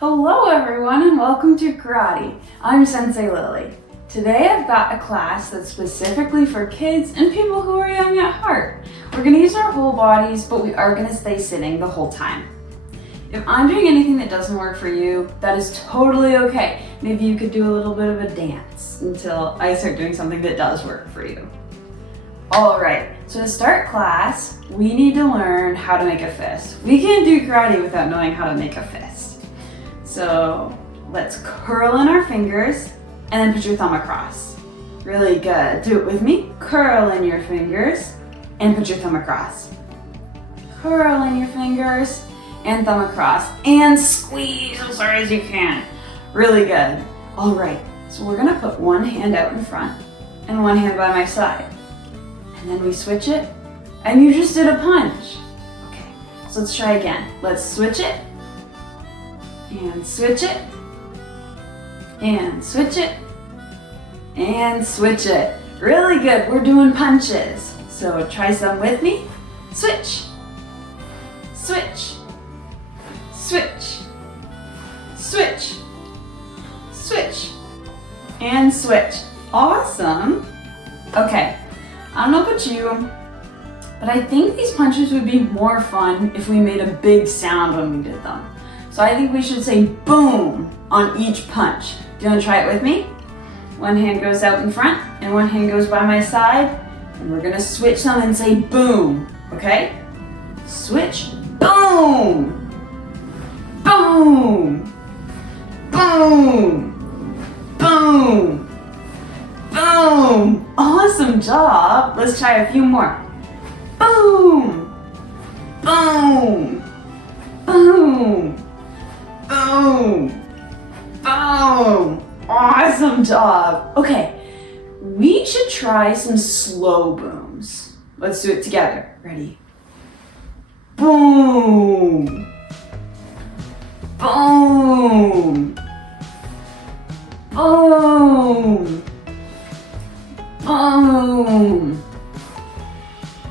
Hello everyone and welcome to Karate. I'm Sensei Lily. Today I've got a class that's specifically for kids and people who are young at heart. We're going to use our whole bodies, but we are going to stay sitting the whole time. If I'm doing anything that doesn't work for you, that is totally okay. Maybe you could do a little bit of a dance until I start doing something that does work for you. Alright, so to start class, we need to learn how to make a fist. We can't do karate without knowing how to make a fist. So let's curl in our fingers and then put your thumb across. Really good. Do it with me. Curl in your fingers and put your thumb across. Curl in your fingers and thumb across. And squeeze as hard as you can. Really good. All right, so we're gonna put one hand out in front and one hand by my side. And then we switch it and you just did a punch. Okay, so let's try again. Let's switch it. And switch it, and switch it, and switch it. Really good, we're doing punches. So try some with me. Switch, switch, switch, switch, switch, and switch. Awesome. Okay, I don't know about you, but I think these punches would be more fun if we made a big sound when we did them. So I think we should say boom on each punch. Do you want to try it with me? One hand goes out in front and one hand goes by my side. And we're gonna switch them and say boom, okay? Switch, boom, boom, boom, boom, boom. Awesome job. Let's try a few more. Boom, boom, boom. Boom! Boom! Awesome job! Okay, we should try some slow booms. Let's do it together. Ready? Boom! Boom! Boom! Boom!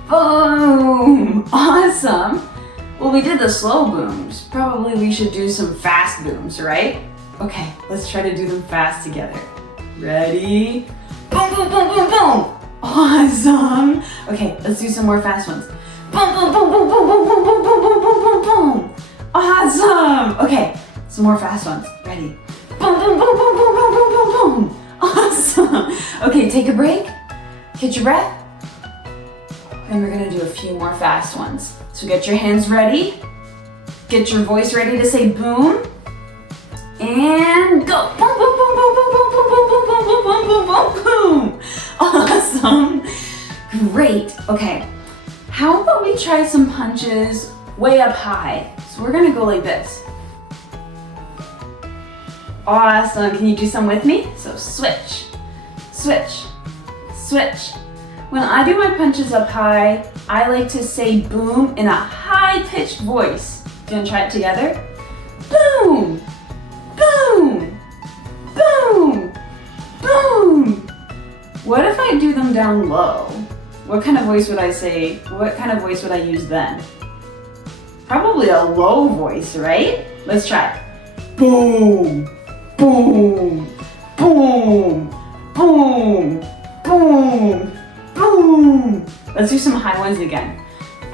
Boom! Awesome! Well, we did the slow booms. Probably we should do some fast booms, right? Okay, let's try to do them fast together. Ready? Boom, boom, boom, boom, boom. Awesome. Okay, let's do some more fast ones. Boom, boom, boom, boom, boom, boom, boom, boom, boom, boom, boom, boom, boom. Awesome. Okay, some more fast ones. Ready? Boom, boom, boom, boom, boom, boom, boom, boom, boom. Awesome. Okay, take a break. Catch your breath. And we're gonna do a few more fast ones. So get your hands ready, get your voice ready to say boom, and go. Boom, boom, boom, boom, boom, boom, boom, boom, boom, boom, boom, boom, boom, boom. Awesome. Great. Okay. How about we try some punches way up high? So we're gonna go like this. Awesome. Can you do some with me? So switch, switch, switch. When I do my punches up high, I like to say boom in a high-pitched voice. Do you want to try it together? Boom! Boom! Boom! Boom! What if I do them down low? What kind of voice would I say? What kind of voice would I use then? Probably a low voice, right? Let's try. Boom! Boom! Boom! Boom! Boom! Boom! Let's do some high ones again.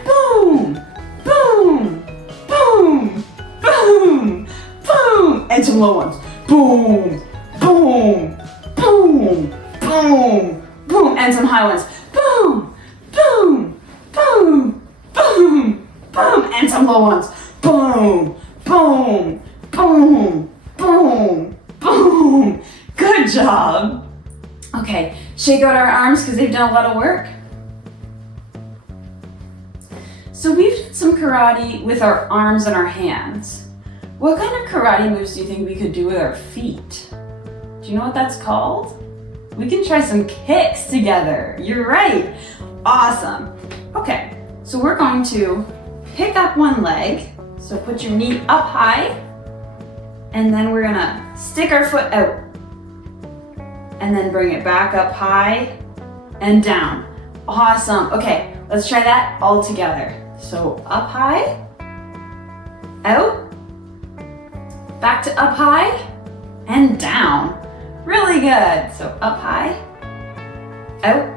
Boom! Boom! Boom! Boom! Boom! And some low ones. Boom! Boom! Boom! Boom! Boom! And some high ones. Boom! Boom! Boom! Boom! Boom! And some low ones. Boom! Boom! Boom! Boom! Boom! Good job! Okay, shake out our arms because they've done a lot of work. So we've done some karate with our arms and our hands. What kind of karate moves do you think we could do with our feet? Do you know what that's called? We can try some kicks together. You're right. Awesome. Okay, so we're going to pick up one leg. So put your knee up high, and then we're gonna stick our foot out. And then bring it back up high and down. Awesome. Okay, let's try that all together. So up high, out, Back to up high and down. Really good. So up high, out,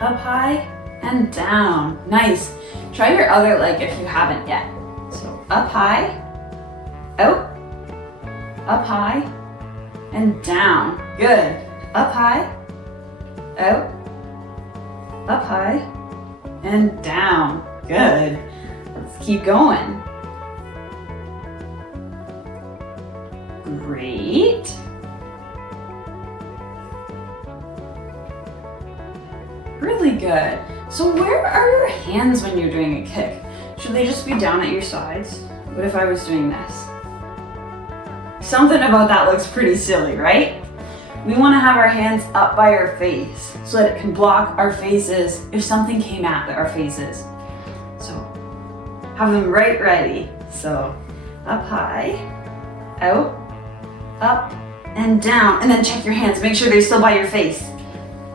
up high, and down. Nice. Try your other leg if you haven't yet. So up high, out, up high, and down. Good. Up high, out, up high, and down. Good. Let's keep going. Great. Really good. So where are your hands when you're doing a kick? Should they just be down at your sides? What if I was doing this? Something about that looks pretty silly, right? We want to have our hands up by our face so that it can block our faces if something came at our faces. So have them right ready. So up high, out, up, and down. And then check your hands. Make sure they're still by your face.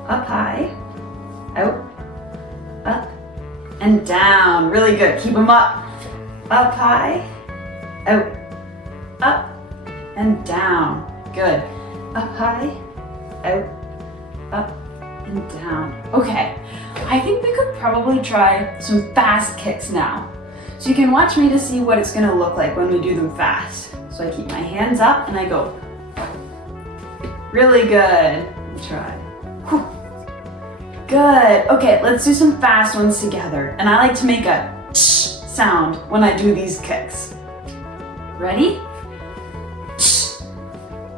Up high, out, up, and down. Really good. Keep them up. Up high, out, up, and down. Good. Up high, out, up, and down. Okay, I think we could probably try some fast kicks now. So you can watch me to see what it's gonna look like when we do them fast. So I keep my hands up and I go. Really good. Try. Whew. Good. Okay, let's do some fast ones together. And I like to make a tsh sound when I do these kicks. Ready? Tsh.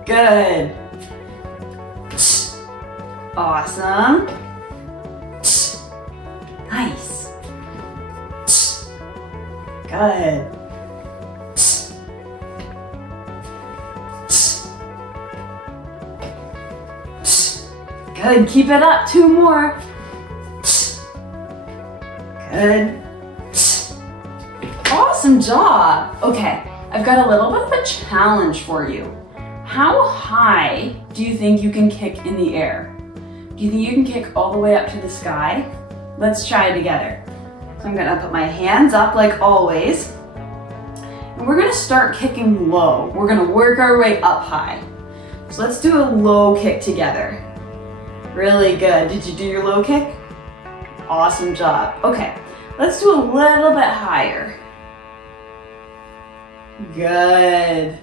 Good. Tsh. Awesome. Tsh. Nice. Tsh. Good. Tsh. Tsh. Tsh. Good. Keep it up. 2 more. Tsh. Good. Tsh. Awesome job. Okay, I've got a little bit of a challenge for you. How high do you think you can kick in the air? Do you think you can kick all the way up to the sky? Let's try it together. So I'm gonna put my hands up like always. And we're gonna start kicking low. We're gonna work our way up high. So let's do a low kick together. Really good. Did you do your low kick? Awesome job. Okay, let's do a little bit higher. Good.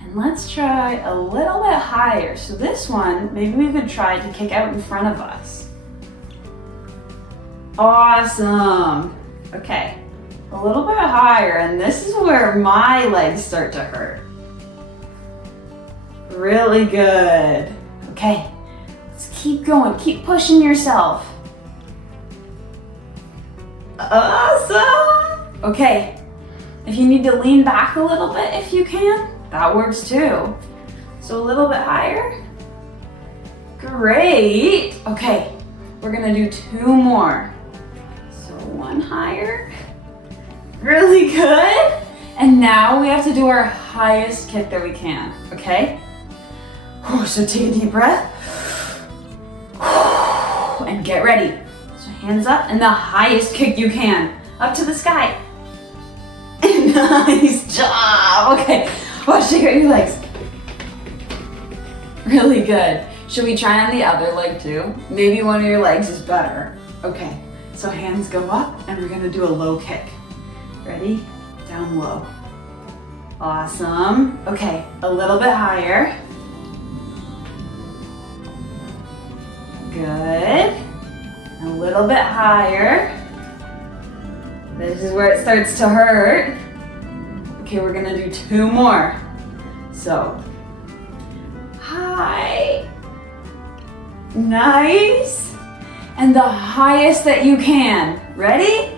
And let's try a little bit higher. So this one, maybe we could try to kick out in front of us. Awesome. Okay, a little bit higher, and this is where my legs start to hurt. Really good. Okay, let's keep going. Keep pushing yourself. Awesome. Okay, if you need to lean back a little bit, if you can, that works too. So a little bit higher. Great. Okay, we're gonna do 2 more. So 1 higher. Really good. And now we have to do our highest kick that we can, okay? So take a deep breath. And get ready. So hands up and the highest kick you can. Up to the sky. Nice job. Okay, watch, shake out your legs. Really good. Should we try on the other leg too? Maybe one of your legs is better. Okay, so hands go up and we're gonna do a low kick. Ready? Down low. Awesome. Okay, a little bit higher. Good. A little bit higher. This is where it starts to hurt. Okay, we're gonna do 2 more. So, high. Nice. And the highest that you can. Ready?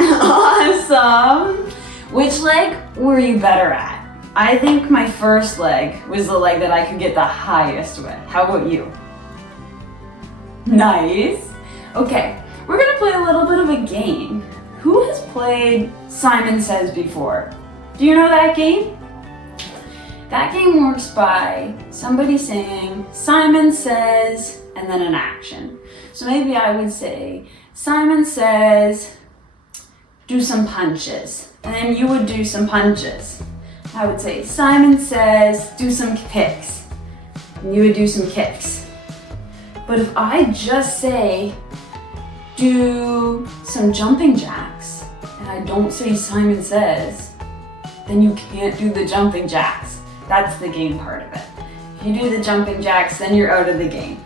Awesome. Which leg were you better at? I think my first leg was the leg that I could get the highest with. How about you? Nice. Okay, we're gonna play a little bit of a game. Who has played Simon Says before? Do you know that game? That game works by somebody saying, Simon says, and then an action. So maybe I would say, Simon says, do some punches. and then you would do some punches. I would say, Simon says, do some kicks. And you would do some kicks. But if I just say, do some jumping jacks, and I don't say Simon says, then you can't do the jumping jacks. That's the game part of it. If you do the jumping jacks, then you're out of the game.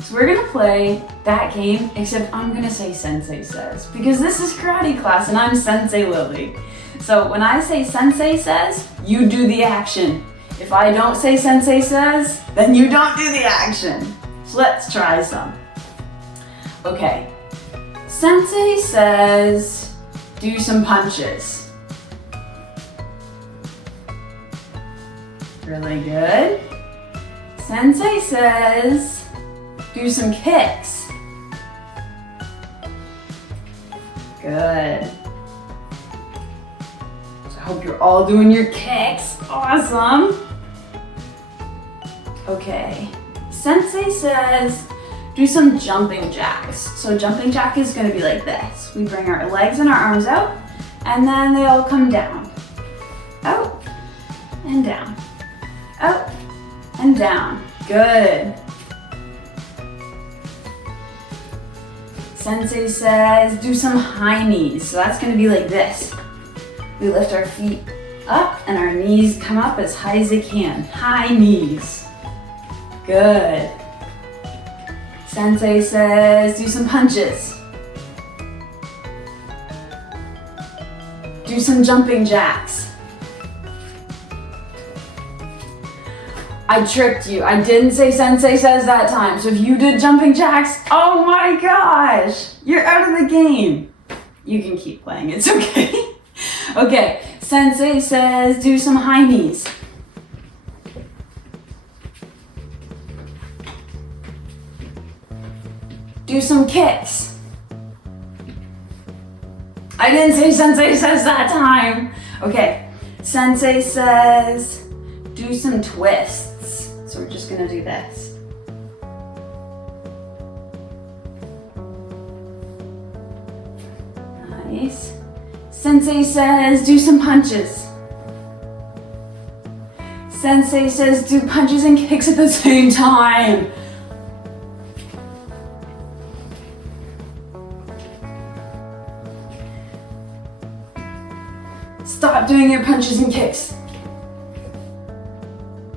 So we're gonna play that game, except I'm gonna say Sensei says, because this is karate class and I'm Sensei Lily. So when I say Sensei says, you do the action. If I don't say Sensei says, then you don't do the action. So let's try some. Okay. Sensei says, do some punches. Really good. Sensei says, do some kicks. Good. So I hope you're all doing your kicks. Awesome. Okay. Sensei says, do some jumping jacks. So jumping jack is gonna be like this. We bring our legs and our arms out, and then they all come down. Out and down. Out and down. Good. Sensei says, do some high knees. So that's gonna be like this. We lift our feet up and our knees come up as high as they can. High knees. Good. Sensei says, do some punches. Do some jumping jacks. I tricked you. I didn't say Sensei says that time. So if you did jumping jacks, oh my gosh, you're out of the game. You can keep playing, it's okay. Okay, Sensei says, do some high knees. Do some kicks. I didn't say Sensei says that time. Okay, Sensei says, do some twists. So we're just gonna do this. Nice. Sensei says, do some punches. Sensei says, do punches and kicks at the same time. Stop doing your punches and kicks.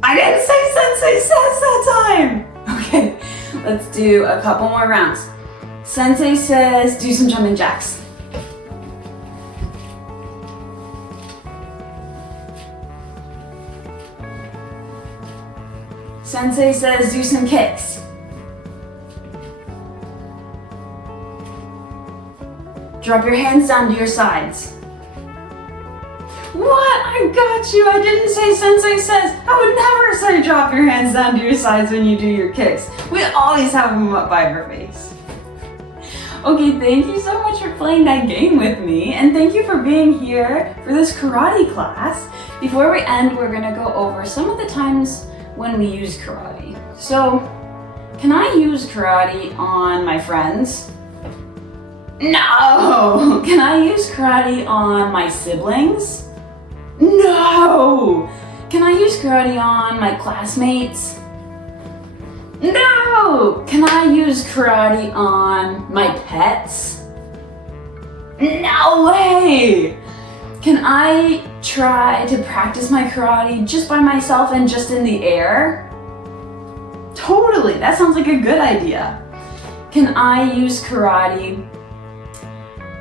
I didn't say Sensei says that time. Okay, let's do a couple more rounds. Sensei says, do some jumping jacks. Sensei says, do some kicks. Drop your hands down to your sides. What? I got you. I didn't say Sensei says. I would never say drop your hands down to your sides when you do your kicks. We always have them up by our face. Okay, thank you so much for playing that game with me, and thank you for being here for this karate class. Before we end, we're gonna go over some of the times when we use karate. So, can I use karate on my friends? No! Can I use karate on my siblings? No! Can I use karate on my classmates? No! Can I use karate on my pets? No way! Can I try to practice my karate just by myself and just in the air? Totally, that sounds like a good idea. Can I use karate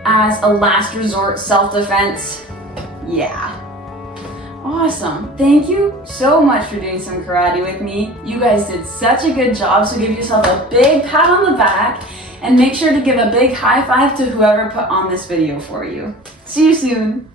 as a last resort self-defense? Yeah. Awesome. Thank you so much for doing some karate with me. You guys did such a good job, so give yourself a big pat on the back and make sure to give a big high five to whoever put on this video for you. See you soon.